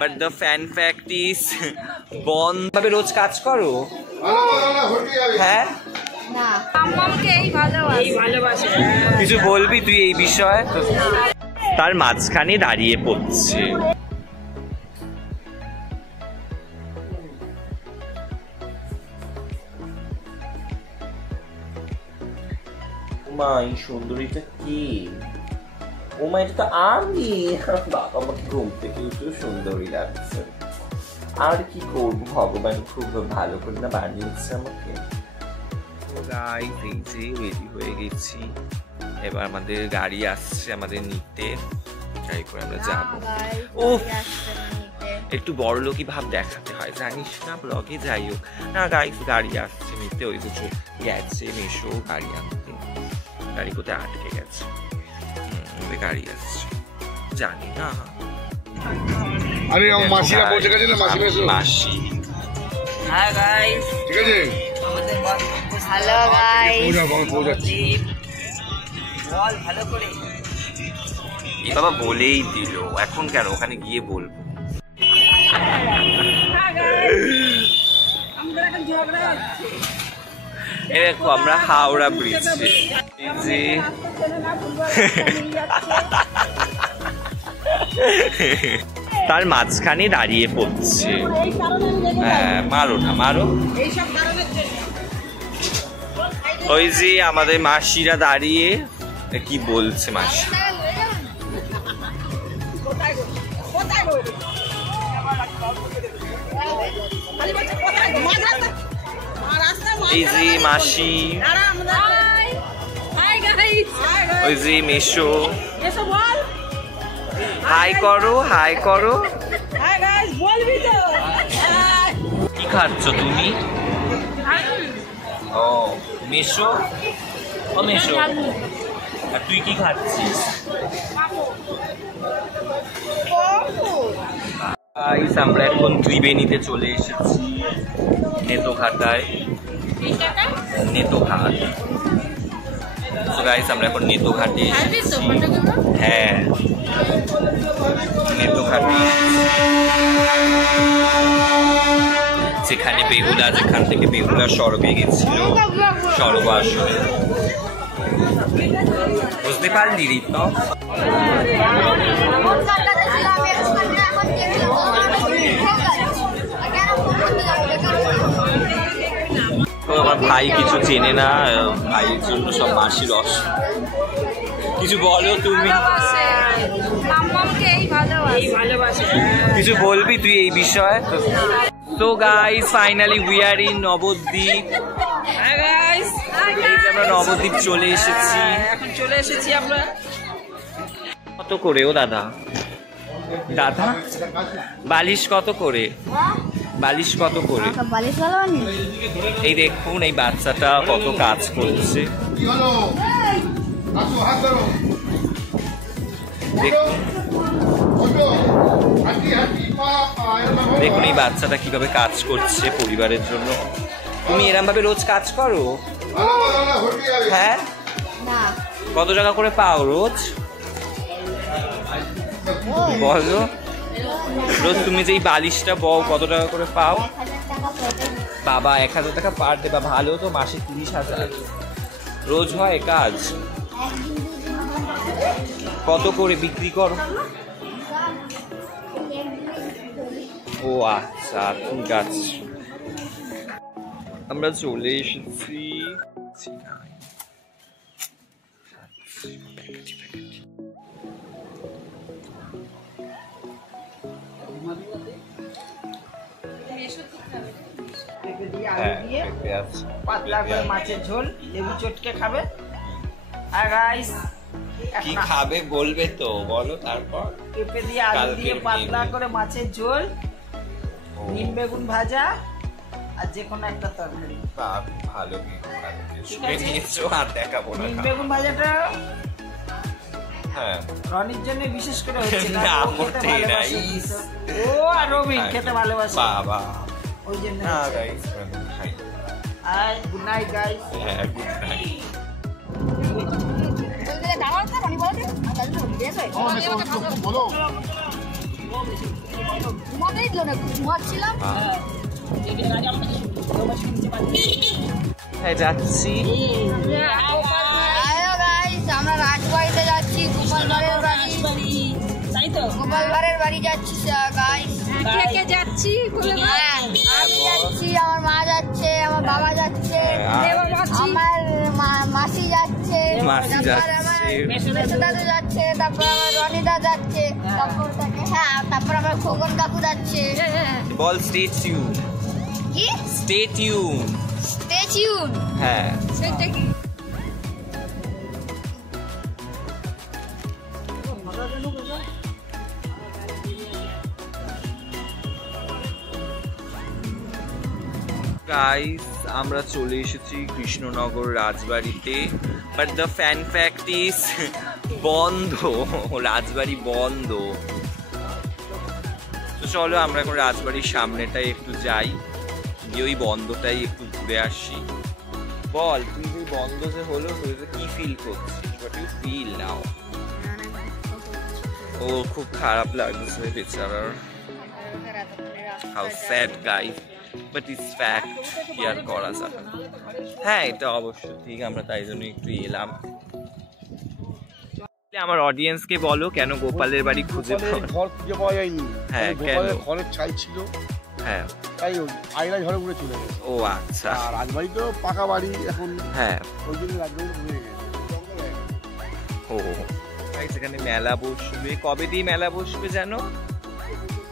But the fan fact is বন্ধ ভাবে রোজ কাজ করো হ্যাঁ কিছু বলবি তুই এই বিষয়ে তার মাঝখানে দাঁড়িয়ে পড়ছে মা এই সুন্দরীটা কি ও মা এটা তো আমি বাবা আমাকে ঘুম থেকে উঠে সুন্দরী লাগছে আর কি করবো ভগবান খুব ভালো করে না বানিয়েছে আমাকে রেডি হয়ে গেছি এবার আমাদের গাড়ি আসছে আমাদের নিতে গাড়ি করে আমরা যাবো ও একটু বড় লোকই ভাব দেখাতে হয় জানিস না ব্লগে যাই হোক না গাড়ি আসছে নিতে ওই দুটো গেছে মেশো গাড়ি আনতে গাড়ি কোথায় আটকে গেছে গাড়ি আসছে জানি না আরে মাসিরা পৌঁছে গেছে না মাসি হ্যাঁ গাইস ঠিক আছে হ্যালো গাইস পৌঁছাচ্ছি বল ভালো করে এই বাবা বলেই দিল এখন কেন ওখানে গিয়ে বলবো দেখো আমরা হাওড়া ব্রিজে তার মাঝখানে দাঁড়িয়ে পড়ছে হ্যাঁ মারো না মারো ওই যে আমাদের মাসিরা দাঁড়িয়ে কি বলছে মাসি এই যে মাসি ওই যে মেশো হাই করো কি খাচ্ছ তুমি ও মেশো ও মেশো আর তুই কি খাচ্ছিস আমরা এখন ত্রিবেণীতে চলে এসেছি নেতোঘাটায় নেতোঘাট আমরা এখন নেতোঘাটে এসেছি হ্যাঁ নেতোঘাটে যেখানে বেহুলা যেখান থেকে বেহুলা স্বর্গে গেছিল স্বর্গাসনে বুঝতে পারলি রিতা আমার ভাই কিছু চেনে না ভাইয়ের জন্য সব মাসির কিছু বলো তুমি কিছু বলবি তুই এই বিষয়ে তো guys finally we are in Nabadwip এই যে আমরা নবদ্বীপ চলে এসেছি আমরা কত করে ও দাদা বালিশ কত করে এই দেখুন এই বাচ্চাটা কত কাজ করছে দেখুন এই বাচ্চাটা কিভাবে কাজ করছে পরিবারের জন্য তুমি এরম ভাবে রোজ কাজ করো হ্যাঁ কত টাকা করে পাও রোজ বলো রোজ তুমি যে এই বালিশটা বও কত টাকা করে পাও বাবা 1000 টাকা পার ডে বা ভালো তো মাসে 30,000 রোজ হয় কাজ কত করে বিক্রি করো ও আচ্ছা ঠিক আছে আমরা চলে এসেছি পাতলা করে মাছের ঝোল লেবু চটকে খাবে আর গাইস কি খাবে বলবে তো বলো তারপর পেঁপে দিয়ে আলু দিয়ে পাতলা করে মাছের ঝোল নিম বেগুন ভাজা আর যে কোনো একটা তরকারি ভালো নিয়েছো আর দেখাবো না নিম বেগুন ভাজাটা হ্যাঁ রনির জন্য বিশেষ করে হচ্ছে না ও আর রবিন খেতে ভালোবাসে বাবা ওই জন্য না গাইস আর গুড নাইট গাইস হ্যাঁ গুড নাইট বলো ঘুমাতেই দিল না, ঘুমাচ্ছিলাম। হ্যাঁ যাচ্ছি। হ্যালো গাইস, আমরা রাজবাড়িতে যাচ্ছি, গোপালবাড়ির বাড়ি। গোপালবাড়ির বাড়ি যাচ্ছি গাইস। কে কে যাচ্ছি? আমি যাচ্ছি, আমার মা যাচ্ছে, আমার বাবা যাচ্ছে, আমার মাসি যাচ্ছে, মাসি তারপর আমার মেসো দাদু যাচ্ছে, তারপর আমার রনিদা যাচ্ছে, তারপর আমার খোকন কাকু যাচ্ছে। বল স্টে টিউন। কি স্টে টিউন? Stay tune? হ্যাঁ। সেটা কি? গাইস আমরা চলে এসেছি কৃষ্ণনগর রাজবাড়িতে, but the fan fact is বন্ধ, রাজবাড়ি বন্ধ। তো চলো আমরা এখন রাজবাড়ির সামনেটাই একটু যাই, গিয়ে ওই বন্ধটাই একটু ঘুরে আসি। বল তুই যে বন্ধ যে হলো তুই কি ফিল করছিস? What you feel now? ও খুব খারাপ লাগছে বেচারার। How sad guys, but it's fact, কি আর করা যাবে। হ্যাঁ এটা অবশ্য ঠিক, আমরা তাই জন্য একটু এলাম। আমার অডিয়েন্সকে বলো কেন গোপালের বাড়ি খুঁজে ঘর খুঁজে পাওয়া যায়নি। হ্যাঁ কেন? ঘরের ছাই ছিল, হ্যাঁ তাই আয়না ঝড়ে উড়ে চলে গেছে। ও আচ্ছা। আর রাজবাড়ি তো পাকা বাড়ি এখন, হ্যাঁ ওই জন্য রাজবাড়ি ঘুরে গেছে। ও এখানে মেলা বসবে, কবে দিয়ে মেলা বসবে জানো?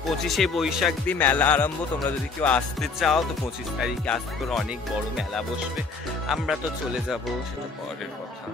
25শে বৈশাখ দিয়ে মেলা আরম্ভ। তোমরা যদি কেউ আসতে চাও তো 25 তারিখে আসতে পারো, অনেক বড় মেলা বসবে। আমরা তো চলে যাব, সেটা পরের কথা।